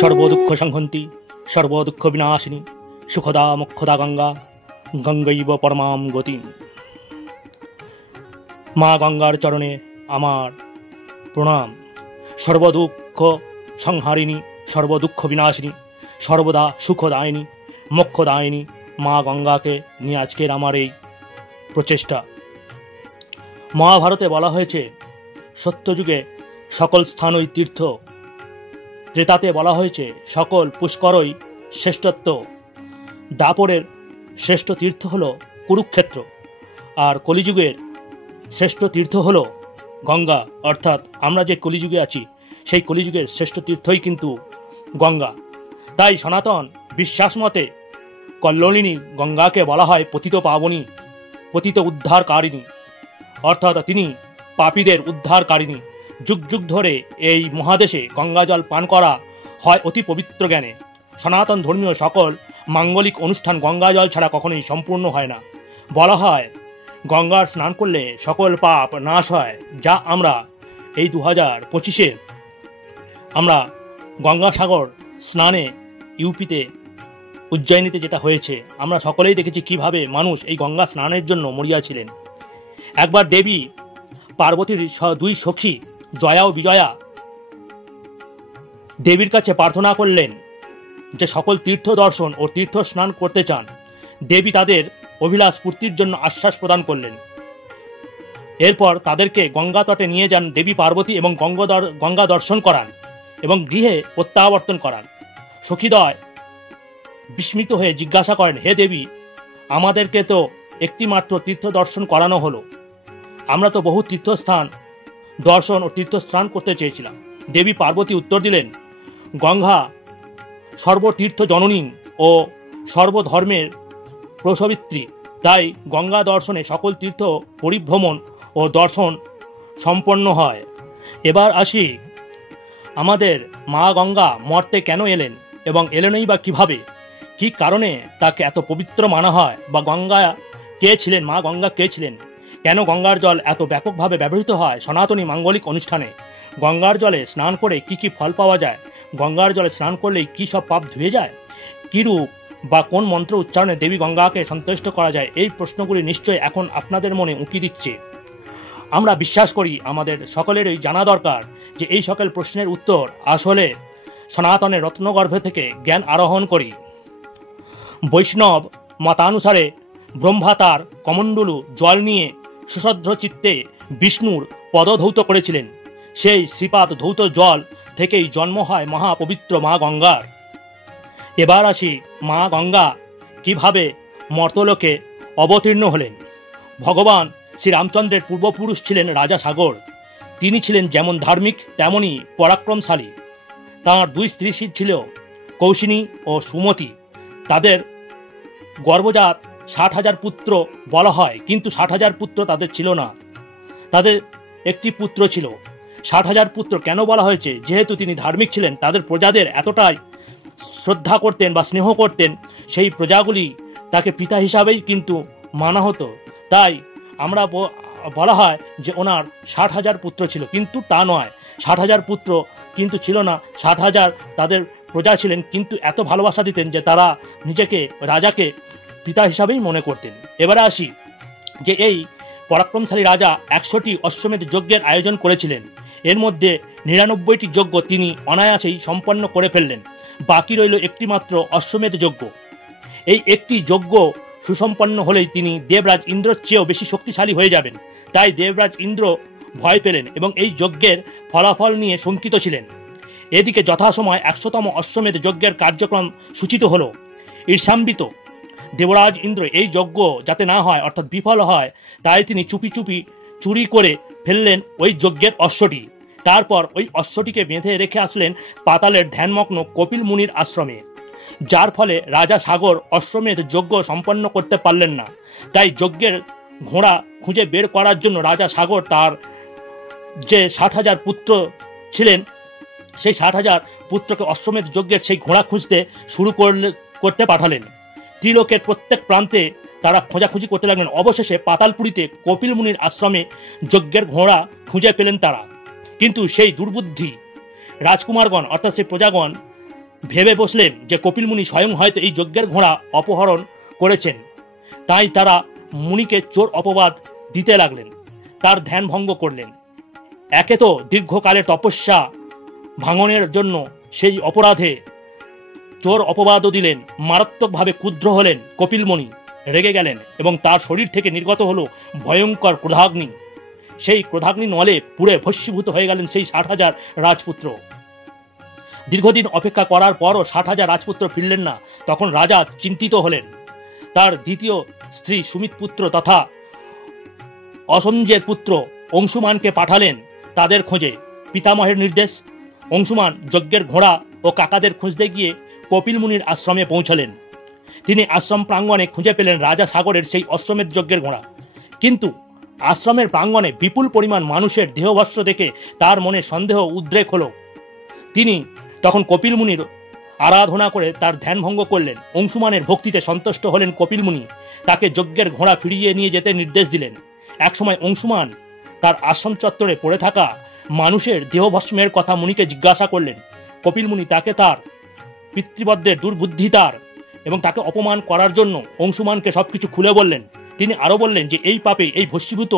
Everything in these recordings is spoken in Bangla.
সর্বদুঃখ সংহন্তি সর্বদুঃখ বিনাশিনী সুখদা মুক্ষদা গঙ্গা গঙ্গৈব পরমাম গতি। মা গঙ্গার চরণে আমার প্রণাম। সর্বদুঃখ সংহারিণী সর্বদুঃখ বিনাশিনী সর্বদা সুখদায়িনী মোক্ষদায়িনী মা গঙ্গাকে নিয়ে আজকের আমার এই প্রচেষ্টা। মহাভারতে বলা হয়েছে সত্যযুগে সকল স্থানই তীর্থ, ত্রেতাতে বলা হয়েছে সকল পুষ্করই শ্রেষ্ঠত্ব, দাপরের শ্রেষ্ঠ তীর্থ হল কুরুক্ষেত্র, আর কলিযুগের শ্রেষ্ঠ তীর্থ হল গঙ্গা। অর্থাৎ আমরা যে কলিযুগে আছি সেই কলিযুগের শ্রেষ্ঠ তীর্থই কিন্তু গঙ্গা। তাই সনাতন বিশ্বাস মতে কল্লোলিনী গঙ্গাকে বলা হয় পতিত পাবনী, পতিত উদ্ধারকারিণী, অর্থাৎ তিনি পাপীদের উদ্ধারকারিণী। যুগ যুগ ধরে এই মহাদেশে গঙ্গা জল পান করা হয় অতি পবিত্র জ্ঞানে। সনাতন ধর্মীয় সকল মাঙ্গলিক অনুষ্ঠান গঙ্গা জল ছাড়া কখনোই সম্পূর্ণ হয় না। বলা হয় গঙ্গার স্নান করলে সকল পাপ নাশ হয়, যা আমরা এই 2025-এ আমরা গঙ্গাসাগর স্নানে ইউপিতে উজ্জয়িনীতে যেটা হয়েছে আমরা সকলেই দেখেছি কিভাবে মানুষ এই গঙ্গা স্নানের জন্য মরিয়াছিলেন। একবার দেবী পার্বতীর দুই সখী জয়া ও বিজয়া দেবীর কাছে প্রার্থনা করলেন যে সকল তীর্থ দর্শন ও তীর্থ স্নান করতে চান। দেবী তাদের অভিলাষ পূর্তির জন্য আশ্বাস প্রদান করলেন। এরপর তাদেরকে গঙ্গা তটে নিয়ে যান দেবী পার্বতী এবং গঙ্গা দর্শন করান এবং গৃহে প্রত্যাবর্তন করান। সখীদ্বয় বিস্মিত হয়ে জিজ্ঞাসা করেন, হে দেবী, আমাদেরকে তো একটি মাত্র তীর্থ দর্শন করানো হলো, আমরা তো বহু তীর্থস্থান দর্শন ও তীর্থস্নান করতে চেয়েছিলাম। দেবী পার্বতী উত্তর দিলেন, গঙ্গা সর্বতীর্থ জননী ও সর্বধর্মের প্রসবিত্রী, তাই গঙ্গা দর্শনে সকল তীর্থ পরিভ্রমণ ও দর্শন সম্পন্ন হয়। এবার আসি আমাদের মা গঙ্গা মর্তে কেন এলেন এবং এলেনই বা কিভাবে, কি কারণে তাকে এত পবিত্র মানা হয়, বা গঙ্গা কে ছিলেন, মা গঙ্গা কে ছিলেন, কেন গঙ্গার জল এত ব্যাপকভাবে ব্যবহৃত হয় সনাতনী মাঙ্গলিক অনুষ্ঠানে, গঙ্গার জলে স্নান করে কি কি ফল পাওয়া যায়, গঙ্গার জলে স্নান করলেই কি সব পাপ ধুয়ে যায়, কিরূপ বা কোন মন্ত্র উচ্চারণে দেবী গঙ্গাকে সন্তুষ্ট করা যায়, এই প্রশ্নগুলি নিশ্চয়ই এখন আপনাদের মনে উঁকি দিচ্ছে। আমরা বিশ্বাস করি আমাদের সকলেরই জানা দরকার যে এই সকল প্রশ্নের উত্তর আসলে সনাতনের রত্নগর্ভে থেকে জ্ঞান আরোহণ করি। বৈষ্ণব মতানুসারে ব্রহ্মা তার কমণ্ডলু জল নিয়ে সুশ্রদ্ধ চিত্তে বিষ্ণুর পদধৌত করেছিলেন। সেই শ্রীপাদ ধৌত জল থেকেই জন্ম হয় মহাপবিত্র মা গঙ্গার। এবার আসি মা গঙ্গা কিভাবে মর্তলোকে অবতীর্ণ হলেন। ভগবান শ্রীরামচন্দ্রের পূর্বপুরুষ ছিলেন রাজা সাগর। তিনি ছিলেন যেমন ধার্মিক তেমনই পরাক্রমশালী। তাঁর দুই স্ত্রী ছিল কৌশিনী ও সুমতি। তাদের গর্ভজাত 60,000 পুত্র বলা হয়, কিন্তু 60,000 পুত্র তাদের ছিল না, তাদের একটি পুত্র ছিল। 60,000 পুত্র কেন বলা হয়েছে, যেহেতু তিনি ধার্মিক ছিলেন, তাদের প্রজাদের এতটাই শ্রদ্ধা করতেন বা স্নেহ করতেন, সেই প্রজাগুলি তাকে পিতা হিসাবেই কিন্তু মানা হতো। তাই আমরা বলা হয় যে ওনার 60,000 পুত্র ছিল, কিন্তু তা নয়, 60,000 পুত্র কিন্তু ছিল না, 60,000 তাদের প্রজা ছিলেন, কিন্তু এত ভালোবাসা দিতেন যে তারা নিজেকে রাজাকে পিতা হিসাবেই মনে করতেন। এবারে আসি যে এই পরাক্রমশালী রাজা 100টি অশ্বমেধ যজ্ঞের আয়োজন করেছিলেন। এর মধ্যে 99টি যজ্ঞ তিনি অনায়াসেই সম্পন্ন করে ফেললেন। বাকি রইল একটি মাত্র অশ্বমেধ যজ্ঞ। এই একটি যজ্ঞ সুসম্পন্ন হলেই তিনি দেবরাজ ইন্দ্রের চেয়েও বেশি শক্তিশালী হয়ে যাবেন। তাই দেবরাজ ইন্দ্র ভয় পেলেন এবং এই যজ্ঞের ফলাফল নিয়ে শঙ্কিত ছিলেন। এদিকে যথাসময় 100তম অশ্বমেধ যজ্ঞের কার্যক্রম সূচিত হল। ঈর্ষান্বিত দেবরাজ ইন্দ্র এই যজ্ঞ যাতে না হয়, অর্থাৎ বিফল হয়, তাই তিনি চুপি চুপি চুরি করে ফেললেন ওই যজ্ঞের অশ্বটি। তারপর ওই অশ্বটিকে বেঁধে রেখে আসলেন পাতালের ধ্যানমগ্ন কপিল মুনির আশ্রমে, যার ফলে রাজা সাগর অশ্বমেধ যজ্ঞ সম্পন্ন করতে পারলেন না। তাই যজ্ঞের ঘোড়া খুঁজে বের করার জন্য রাজা সাগর তার যে 60,000 পুত্র ছিলেন সেই 60,000 পুত্রকে অশ্বমেধ যজ্ঞের সেই ঘোড়া খুঁজতে শুরু করতে পাঠালেন। ত্রিলোকের প্রত্যেক প্রান্তে তারা খোঁজাখুঁজি করতে লাগলেন। অবশেষে পাতালপুরীতে কপিল মুনির আশ্রমে যজ্ঞের ঘোড়া খুঁজে পেলেন তারা। কিন্তু সেই দুর্বুদ্ধি রাজকুমারগণ অর্থাৎ সেই প্রজাগণ ভেবে বসলেন যে কপিলমুনি স্বয়ং হয়তো এই যজ্ঞের ঘোড়া অপহরণ করেছেন। তাই তারা মুনিকে চোর অপবাদ দিতে লাগলেন, তার ধ্যান ভঙ্গ করলেন। একে তো দীর্ঘকালের তপস্যা ভাঙনের জন্য সেই অপরাধে চোর অপবাদও দিলেন। মারাত্মকভাবে ক্ষুদ্র হলেন কপিলমুনি, রেগে গেলেন এবং তার শরীর থেকে নির্গত হলো ভয়ঙ্কর ক্রোধাগ্নি। সেই ক্রোধাগ্নি নলে পুড়ে ভস্মীভূত হয়ে গেলেন সেই 60,000 রাজপুত্র। দীর্ঘদিন অপেক্ষা করার পরও 60,000 রাজপুত্র ফিরলেন না। তখন রাজা চিন্তিত হলেন। তার দ্বিতীয় স্ত্রী সুমিতপুত্র তথা অসঞ্জের পুত্র অংশুমানকে পাঠালেন তাদের খোঁজে। পিতামহের নির্দেশ, অংশুমান যজ্ঞের ঘোড়া ও কাকাদের খুঁজতে গিয়ে কপিলমুনির আশ্রমে পৌঁছলেন। তিনি আশ্রম প্রাঙ্গণে খুঁজে পেলেন রাজা সাগরের সেই অশ্বমেধ যজ্ঞের ঘোড়া। কিন্তু আশ্রমের প্রাঙ্গণে বিপুল পরিমাণ মানুষের দেহভস্য দেখে তার মনে সন্দেহ উদ্রেক হলো। তিনি তখন কপিলমুনির আরাধনা করে তার ধ্যান ভঙ্গ করলেন। অংশুমানের ভক্তিতে সন্তুষ্ট হলেন কপিলমুনি, তাকে যজ্ঞের ঘোড়া ফিরিয়ে নিয়ে যেতে নির্দেশ দিলেন। একসময় অংশুমান তার আশ্রম চত্বরে পড়ে থাকা মানুষের দেহভস্মের কথা মুনিকে জিজ্ঞাসা করলেন। কপিলমুনি তাকে তার পিতৃবদ্ধের দুর্বুদ্ধিতার এবং তাকে অপমান করার জন্য অংশুমানকে সবকিছু খুলে বললেন। তিনি আরও বললেন যে এই পাপে এই ভস্মীভূত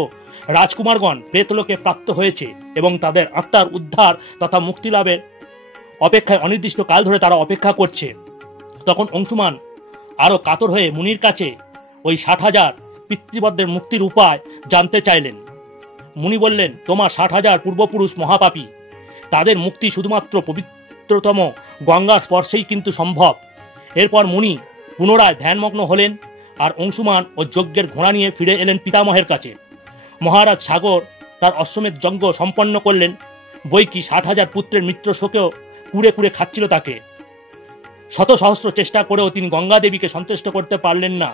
রাজকুমারগণ প্রেতলোকে প্রাপ্ত হয়েছে এবং তাদের আত্মার উদ্ধার তথা মুক্তি লাভের অপেক্ষায় অনির্দিষ্ট কাল ধরে তারা অপেক্ষা করছে। তখন অংশুমান আরও কাতর হয়ে মুনির কাছে ওই 60,000 পিতৃবদ্ধের মুক্তির উপায় জানতে চাইলেন। মুনি বললেন, তোমার 60,000 পূর্বপুরুষ মহাপাপী, তাদের মুক্তি শুধুমাত্র পবিত্রতম গঙ্গার স্পর্শেই কিন্তু সম্ভব। এরপর মুনি পুনরায় ধ্যানমগ্ন হলেন আর অংশুমান ও যজ্ঞের ঘোড়া নিয়ে ফিরে এলেন পিতামহের কাছে। মহারাজ সাগর তার অশ্বমেধ যজ্ঞ সম্পন্ন করলেন, বৈকি 60,000 পুত্রের মিত্র শোকেও কুড়ে কুড়ে খাচ্ছিল তাকে। শত সহস্র চেষ্টা করেও তিনি গঙ্গা দেবীকে সন্তুষ্ট করতে পারলেন না।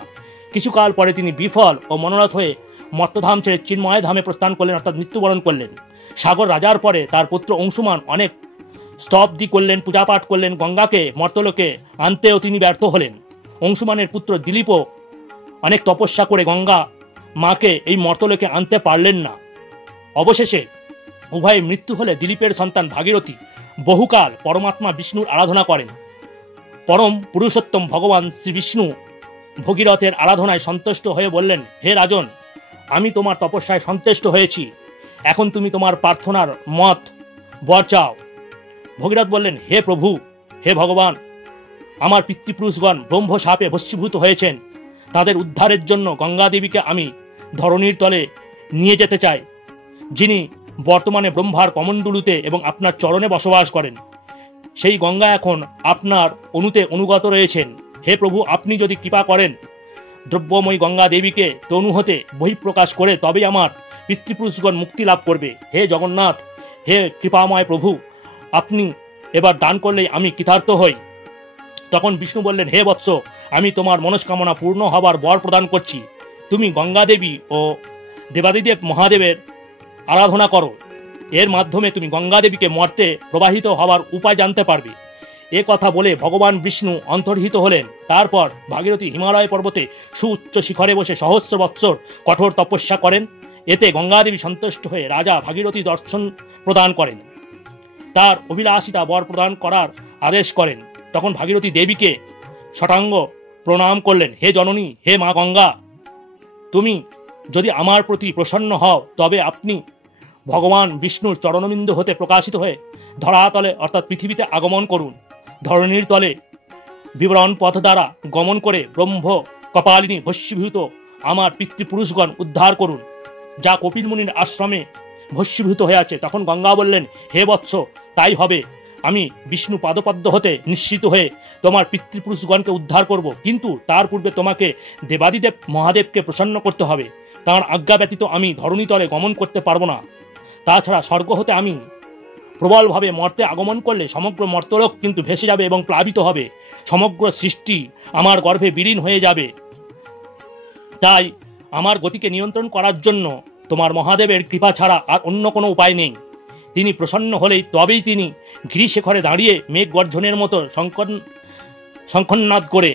কিছুকাল পরে তিনি বিফল ও মনোরথ হয়ে মর্তধাম ছেড়ে চিন্ময় ধামে প্রস্থান করলেন, অর্থাৎ মৃত্যুবরণ করলেন। সাগর রাজার পরে তার পুত্র অংশুমান অনেক স্তবদি করলেন, পূজাপাঠ করলেন, গঙ্গাকে মর্তলোকে আনতেও তিনি ব্যর্থ হলেন। অংশুমানের পুত্র দিলীপও অনেক তপস্যা করে গঙ্গা মাকে এই মর্তলোকে আনতে পারলেন না। অবশেষে উভয়ে মৃত্যু হলে দিলীপের সন্তান ভাগীরথী বহুকাল পরমাত্মা বিষ্ণুর আরাধনা করেন। পরম পুরুষোত্তম ভগবান শ্রী বিষ্ণু ভগীরথের আরাধনায় সন্তুষ্ট হয়ে বললেন, হে রাজন, আমি তোমার তপস্যায় সন্তুষ্ট হয়েছি, এখন তুমি তোমার প্রার্থনার মত বর চাও। ভগীরথ বললেন, হে প্রভু, হে ভগবান, আমার পিতৃপুরুষগণ ব্রহ্ম শাপে ভস্মীভূত হয়েছেন, তাদের উদ্ধারের জন্য গঙ্গা দেবীকে আমি ধরণীর তলে নিয়ে যেতে চাই, যিনি বর্তমানে ব্রহ্মার কমণ্ডলুতে এবং আপনার চরণে বসবাস করেন। সেই গঙ্গা এখন আপনার অনুতে অনুগত রয়েছেন। হে প্রভু, আপনি যদি কৃপা করেন দ্রব্যময়ী গঙ্গা দেবীকে তনু হতে বহিঃপ্রকাশ করে তবেই আমার পিতৃপুরুষগণ মুক্তি লাভ করবে। হে জগন্নাথ, হে কৃপাময় প্রভু, আপনি এবার দান করলেই আমি কৃতার্থ হই। তখন বিষ্ণু বললেন, হে বৎস, আমি তোমার মনস্কামনা পূর্ণ হবার বর প্রদান করছি। তুমি গঙ্গা দেবী ও দেবাদিদেব মহাদেবের আরাধনা করো, এর মাধ্যমে তুমি গঙ্গা দেবীকে মর্তে প্রবাহিত হওয়ার উপায় জানতে পারবে। এ কথা বলে ভগবান বিষ্ণু অন্তর্হিত হলেন। তারপর ভাগীরথী হিমালয় পর্বতে সুউচ্চ শিখরে বসে সহস্র বৎসর কঠোর তপস্যা করেন। এতে গঙ্গা দেবী সন্তুষ্ট হয়ে রাজা ভাগীরথী দর্শন প্রদান করেন, তার অভিলাষিতা বর প্রদান করার আদেশ করেন। তখন ভাগীরথী দেবীকে ষষ্ঠাঙ্গ প্রণাম করলেন, হে জননী, হে মা গঙ্গা, তুমি যদি আমার প্রতি প্রসন্ন হও তবে আপনি ভগবান বিষ্ণুর চরণবিন্দু হতে প্রকাশিত হয়ে ধরাতলে অর্থাৎ পৃথিবীতে আগমন করুন। ধরণীর তলে বিবরণ পথ দ্বারা গমন করে ব্রহ্ম কপালিনী ভস্মীভূত আমার পিতৃপুরুষগণ উদ্ধার করুন, যা কপিলমুনির আশ্রমে ভস্মীভূত হয়ে আছে। তখন গঙ্গা বললেন, হে বৎস, তাই হবে। আমি বিষ্ণু পাদপদ্ম হতে নিশ্চিত হয়ে তোমার পিতৃপুরুষগণকে উদ্ধার করব, কিন্তু তার পূর্বে তোমাকে দেবাদিদেব মহাদেবকে প্রসন্ন করতে হবে। তাঁর আজ্ঞা ব্যতীত আমি ধরণীতলে গমন করতে পারবো না। তাছাড়া স্বর্গ হতে আমি প্রবলভাবে মর্তে আগমন করলে সমগ্র মর্তলোক কিন্তু ভেসে যাবে এবং প্লাবিত হবে, সমগ্র সৃষ্টি আমার গর্ভে বিলীন হয়ে যাবে। তাই আমার গতিকে নিয়ন্ত্রণ করার জন্য তোমার মহাদেবের কৃপা ছাড়া আর অন্য কোনো উপায় নেই। তিনি প্রসন্ন হলেই তবেই তিনি গিরিশেখরে দাঁড়িয়ে মেঘ গর্জনের মতো শঙ্খনাদ করে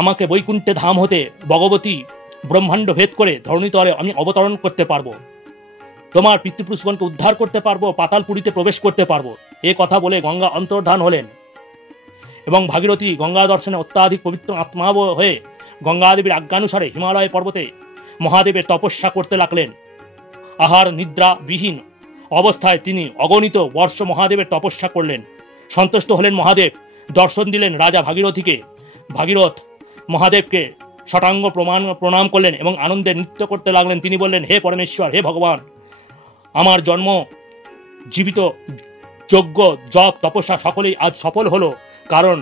আমাকে বৈকুণ্ঠে ধাম হতে ভগবতী ব্রহ্মাণ্ড ভেদ করে ধরণীতলে আমি অবতরণ করতে পারবো, তোমার পিতৃপুরুষগণকে উদ্ধার করতে পারবো, পাতালপুরীতে প্রবেশ করতে পারবো। এ কথা বলে গঙ্গা অন্তর্ধান হলেন এবং ভাগীরথী গঙ্গা দর্শনে অত্যাধিক পবিত্র আত্মা হয়ে গঙ্গাদেবীর আজ্ঞানুসারে হিমালয় পর্বতে মহাদেবের তপস্যা করতে লাগলেন। আহার নিদ্রা বিহীন অবস্থায় তিনি অগণিত বর্ষ মহাদেবের তপস্যা করলেন। সন্তুষ্ট হলেন মহাদেব, দর্শন দিলেন রাজা ভাগীরথীকে। ভাগীরথ মহাদেবকে ষটাঙ্গ প্রণাম করলেন এবং আনন্দে নৃত্য করতে লাগলেন। তিনি বললেন, হে পরমেশ্বর, হে ভগবান, আমার জন্ম, জীবিত, যজ্ঞ, জপ, তপস্যা সকলেই আজ সফল হলো, কারণ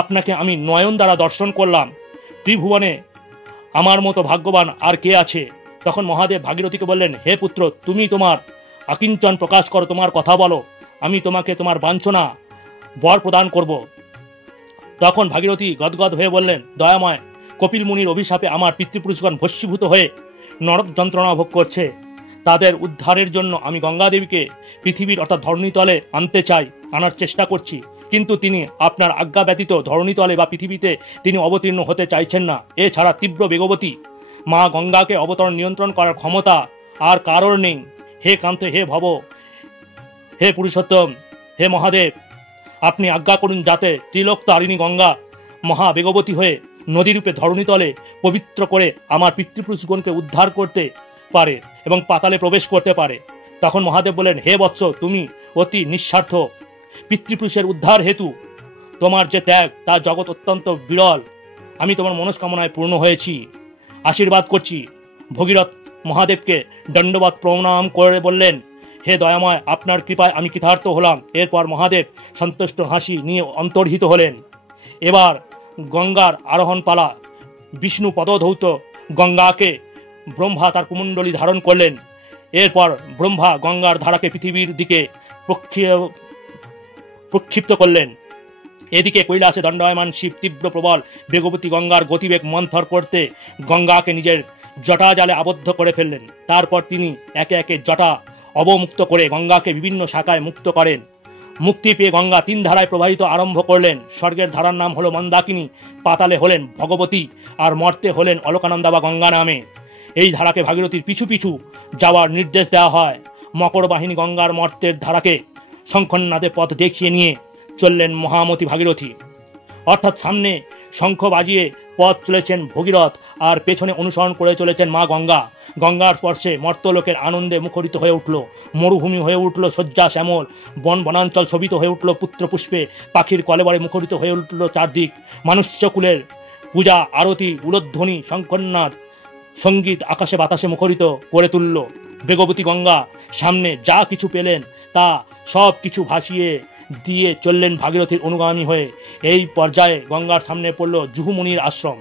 আপনাকে আমি নয়ন দ্বারা দর্শন করলাম। ত্রিভুবনে আমার মতো ভাগ্যবান আর কে আছে? তখন মহাদেব ভাগীরথীকে বললেন, হে পুত্র, তুমি তোমার আকিঞ্চন প্রকাশ করো, তোমার কথা বলো, আমি তোমাকে তোমার বাঞ্ছনা বর প্রদান করব। তখন ভাগীরথী গদগদ হয়ে বললেন, দয়াময়, কপিল মুনির অভিশাপে আমার পিতৃপুরুষগণ ভস্মীভূত হয়ে নরক যন্ত্রণা ভোগ করছে। তাদের উদ্ধারের জন্য আমি গঙ্গা দেবীকে পৃথিবীর অর্থাৎ ধরণীতলে আনতে চাই, আনার চেষ্টা করছি, কিন্তু তিনি আপনার আজ্ঞা ব্যতীত ধরণীতলে বা পৃথিবীতে তিনি অবতীর্ণ হতে চাইছেন না। এছাড়া তীব্র বেগবতী মা গঙ্গাকে অবতরণ নিয়ন্ত্রণ করার ক্ষমতা আর কারোর নেই। হে কান্তে, হে ভব, হে পুরুষোত্তম, হে মহাদেব, আপনি আজ্ঞা করুন যাতে ত্রিলোক তারিণী গঙ্গা মহাবেগবতী হয়ে নদীরূপে ধরণীতলে পবিত্র করে আমার পিতৃপুরুষগণকে উদ্ধার করতে পারে এবং পাতালে প্রবেশ করতে পারে। তখন মহাদেব বলেন, হে বৎস, তুমি অতি নিঃস্বার্থ। পিতৃপুরুষের উদ্ধার হেতু তোমার যে ত্যাগ তা জগৎ অত্যন্ত বিরল। আমি তোমার মনস্কামনায় পূর্ণ হয়েছি, আশীর্বাদ করছি। ভগীরথ মহাদেবকে দণ্ডবত প্রণাম করে বললেন, হে দয়াময়, আপনার কৃপায় আমি কৃতার্থ হলাম। এরপর মহাদেব সন্তুষ্ট হাসি নিয়ে অন্তর্হিত হলেন। এবার গঙ্গার আরোহণ পালা। বিষ্ণু পদধৌত গঙ্গাকে ব্রহ্মা তার কুমণ্ডলী ধারণ করলেন। এরপর ব্রহ্মা গঙ্গার ধারাকে পৃথিবীর দিকে প্রক্ষিপ্ত করলেন। এদিকে কৈলাসে দণ্ডায়মান শিব তীব্র প্রবল বেগবতী গঙ্গার গতিবেগ মন্থর করতে গঙ্গাকে নিজের জটা জালে আবদ্ধ করে ফেললেন। তারপর তিনি একে একে জটা অবমুক্ত করে গঙ্গাকে বিভিন্ন শাখায় মুক্ত করেন। মুক্তি পেয়ে গঙ্গা তিন ধারায় প্রবাহিত আরম্ভ করলেন। স্বর্গের ধারার নাম হলো মন্দাকিনী, পাতালে হলেন ভগবতী, আর মর্তে হলেন অলকানন্দা বা গঙ্গা নামে। এই ধারাকে ভাগীরথীর পিছু পিছু যাওয়ার নির্দেশ দেওয়া হয়। মকর বাহিনী গঙ্গার মর্তের ধারাকে শঙ্খনাদে পথ দেখিয়ে নিয়ে চললেন মহামতি ভাগীরথী, অর্থাৎ সামনে শঙ্খ বাজিয়ে পথ চলেছেন ভগীরথ আর পেছনে অনুসরণ করে চলেছেন মা গঙ্গা। গঙ্গার স্পর্শে মর্তলোকের আনন্দে মুখরিত হয়ে উঠল, মরুভূমি হয়ে উঠল শয্যা শ্যামল, বন বনাঞ্চল শোভিত হয়ে উঠল পুত্র পুষ্পে, পাখির কলেবরে মুখরিত হয়ে উঠল চারদিক। মানুষ্যকুলের পূজা আরতি উলধ্বনি শঙ্খনাদ সঙ্গীত আকাশে বাতাসে মুখরিত করে তুলল। বেগবতী গঙ্গা সামনে যা কিছু পেলেন তা সব কিছু ভাসিয়ে দিয়ে চললেন ভাগীরথীর অনুগামী হয়ে। এই পর্যায়ে গঙ্গার সামনে পড়ল জুহুমুনির আশ্রম।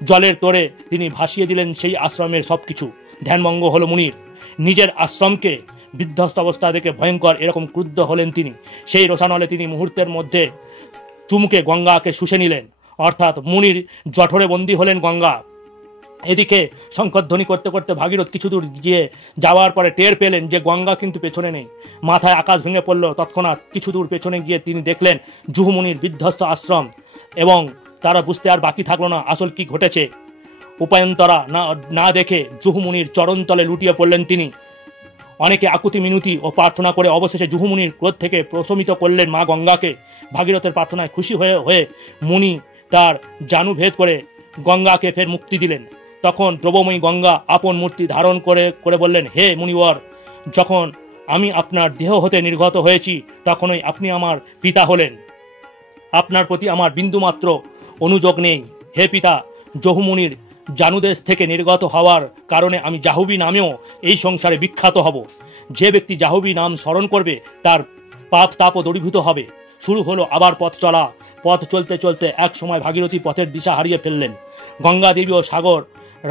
জলের তোড়ে তিনি ভাসিয়ে দিলেন সেই আশ্রমের সব কিছু। ধ্যানভঙ্গ হলো মুনির। নিজের আশ্রমকে বিধ্বস্ত অবস্থা দেখে ভয়ঙ্কর এরকম ক্রুদ্ধ হলেন তিনি। সেই রোষানলে তিনি মুহূর্তের মধ্যে চুমুকে গঙ্গাকে শুষে নিলেন, অর্থাৎ মুনির জঠরে বন্দী হলেন গঙ্গা। এদিকে শঙ্খধ্বনি করতে করতে ভাগীরথ কিছু দূর গিয়ে যাওয়ার পরে টের পেলেন যে গঙ্গা কিন্তু পেছনে নেই। মাথায় আকাশ ভেঙে পড়ল। তৎক্ষণাৎ কিছু দূর পেছনে গিয়ে তিনি দেখলেন জুহুমুনির বিধ্বস্ত আশ্রম, এবং তারা বুঝতে আর বাকি থাকলো না আসল কি ঘটেছে। উপায়ন্তরা না দেখে জুহুমুনির চরণতলে লুটিয়ে পড়লেন তিনি। অনেকে আকুতি মিনতি ও প্রার্থনা করে অবশেষে জুহুমুনির ক্রোধ থেকে প্রশমিত করলেন মা গঙ্গাকে। ভাগীরথের প্রার্থনায় খুশি হয়ে মুনি তার জানু ভেদ করে গঙ্গাকে ফের মুক্তি দিলেন। তখন দ্রবময়ী গঙ্গা আপন মূর্তি ধারণ করে বললেন, হে মুনিবর, যখন আমি আপনার দেহ হতে নির্গত হয়েছি তখনই আপনি আমার পিতা হলেন। আপনার প্রতি আমার বিন্দুমাত্র অনুযোগ নেই। হে পিতা, জহুমুনির জানুদেশ থেকে নির্গত হওয়ার কারণে আমি জাহ্নবী নামেও এই সংসারে বিখ্যাত হব। যে ব্যক্তি জাহ্নবী নাম স্মরণ করবে তার পাপ তাপও দূরীভূত হবে। শুরু হলো আবার পথ চলা। পথ চলতে চলতে এক সময় ভাগীরথী পথের দিশা হারিয়ে ফেললেন। গঙ্গা দেবী ও সাগর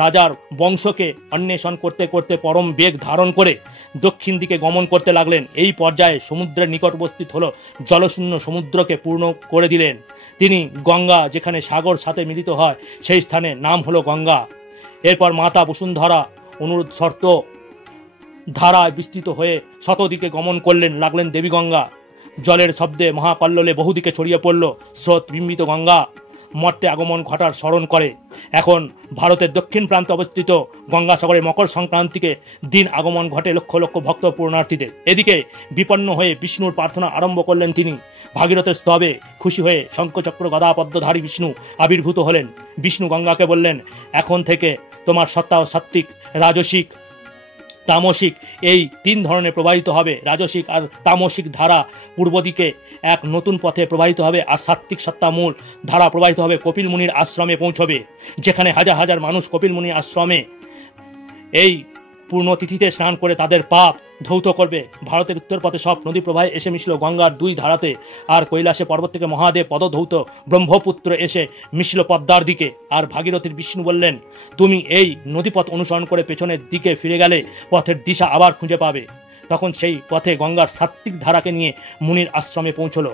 রাজার বংশকে অন্বেষণ করতে করতে পরম বেগ ধারণ করে দক্ষিণ দিকে গমন করতে লাগলেন। এই পর্যায়ে সমুদ্রের নিকট উপস্থিত হলো জলশূন্য সমুদ্রকে পূর্ণ করে দিলেন তিনি। গঙ্গা যেখানে সাগর সাথে মিলিত হয় সেই স্থানে নাম হলো গঙ্গা। এরপর মাতা বসুন্ধরা অনুরোধ শর্ত ধারায় বিস্তৃত হয়ে শতদিকে গমন লাগলেন দেবী গঙ্গা। জলের শব্দে মহাকল্লোলে বহুদিকে ছড়িয়ে পড়ল স্রোত বিম্বিত গঙ্গা। মর্তে আগমন ঘটার স্মরণ করে। এখন ভারতের দক্ষিণ প্রান্তে অবস্থিত গঙ্গাসাগরে মকর সংক্রান্তিকে দিন আগমন ঘটে লক্ষ লক্ষ ভক্ত পূর্ণার্থীদের। এদিকে বিপন্ন হয়ে বিষ্ণুর প্রার্থনা আরম্ভ করলেন তিনি। ভাগীরথের স্তবে খুশি হয়ে শঙ্খচক্র গদা পদ্মধারী বিষ্ণু আবির্ভূত হলেন। বিষ্ণু গঙ্গাকে বললেন, এখন থেকে তোমার সত্তা ও সাত্ত্বিক, রাজসিক, তামসিক এই তিন ধরনের প্রবাহিত হবে। রাজসিক আর তামসিক ধারা পূর্ব দিকে এক নতুন পথে প্রবাহিত হবে, আর সাত্ত্বিক সত্তামূল ধারা প্রবাহিত হবে কপিল মুনির আশ্রমে পৌঁছবে, যেখানে হাজার হাজার মানুষ কপিল মুনির আশ্রমে এই পূর্ণতিথিতে স্নান করে তাদের পাপ ধৌত করবে। ভারতের উত্তর পথে সব নদী প্রবাহে এসে মিশল গঙ্গার দুই ধারাতে, আর কৈলাসে পর্বত থেকে মহাদেব পদধৌত ব্রহ্মপুত্র এসে মিশল পদ্মার দিকে। আর ভাগীরথীর বিষ্ণু বললেন, তুমি এই নদীপথ অনুসরণ করে পেছনের দিকে ফিরে গেলে পথের দিশা আবার খুঁজে পাবে। তখন সেই পথে গঙ্গার সাত্ত্বিক ধারাকে নিয়ে মুনির আশ্রমে পৌঁছল,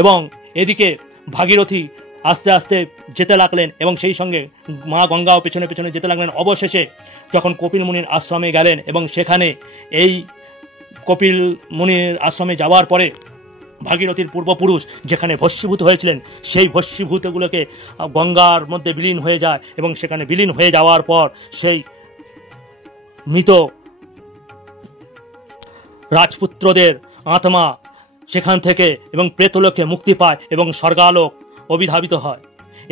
এবং এদিকে ভাগীরথী আস্তে আস্তে যেতে লাগলেন, এবং সেই সঙ্গে মা গঙ্গাও পেছনে পেছনে যেতে লাগলেন। অবশেষে যখন কপিল মুনির আশ্রমে গেলেন, এবং সেখানে এই কপিল মুনির আশ্রমে যাওয়ার পরে ভাগীরথীর পূর্বপুরুষ যেখানে ভস্মীভূত হয়েছিলেন, সেই ভস্মীভূতগুলোকে গঙ্গার মধ্যে বিলীন হয়ে যায়, এবং সেখানে বিলীন হয়ে যাওয়ার পর সেই মৃত রাজপুত্রদের আত্মা সেখান থেকে এবং প্রেতলোকে মুক্তি পায় এবং স্বর্গালোক অভিধাবিত হয়।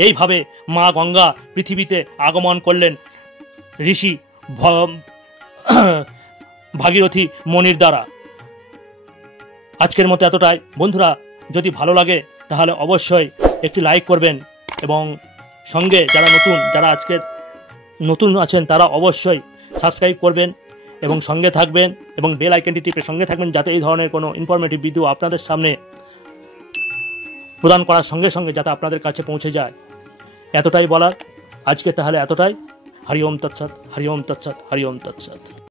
এইভাবে মা গঙ্গা পৃথিবীতে আগমন করলেন ঋষি ভাগীরথী মনির দ্বারা। আজকের মতো এতটাই। বন্ধুরা, যদি ভালো লাগে তাহলে অবশ্যই একটি লাইক করবেন, এবং সঙ্গে যারা আজকের নতুন আছেন তারা অবশ্যই সাবস্ক্রাইব করবেন এবং সঙ্গে থাকবেন, এবং বেল আইকনটি টিপে সঙ্গে থাকবেন, যাতে এই ধরনের কোনো ইনফরমেটিভ ভিডিও আপনাদের সামনে প্রদান করার সঙ্গে সঙ্গে যাতে আপনাদের কাছে পৌঁছে যায়। এতটাই বলার আজকে, তাহলে এতটাই। হরি ওম তৎসৎ, হরি ওম তৎসৎ, হরি ওম তৎসৎ।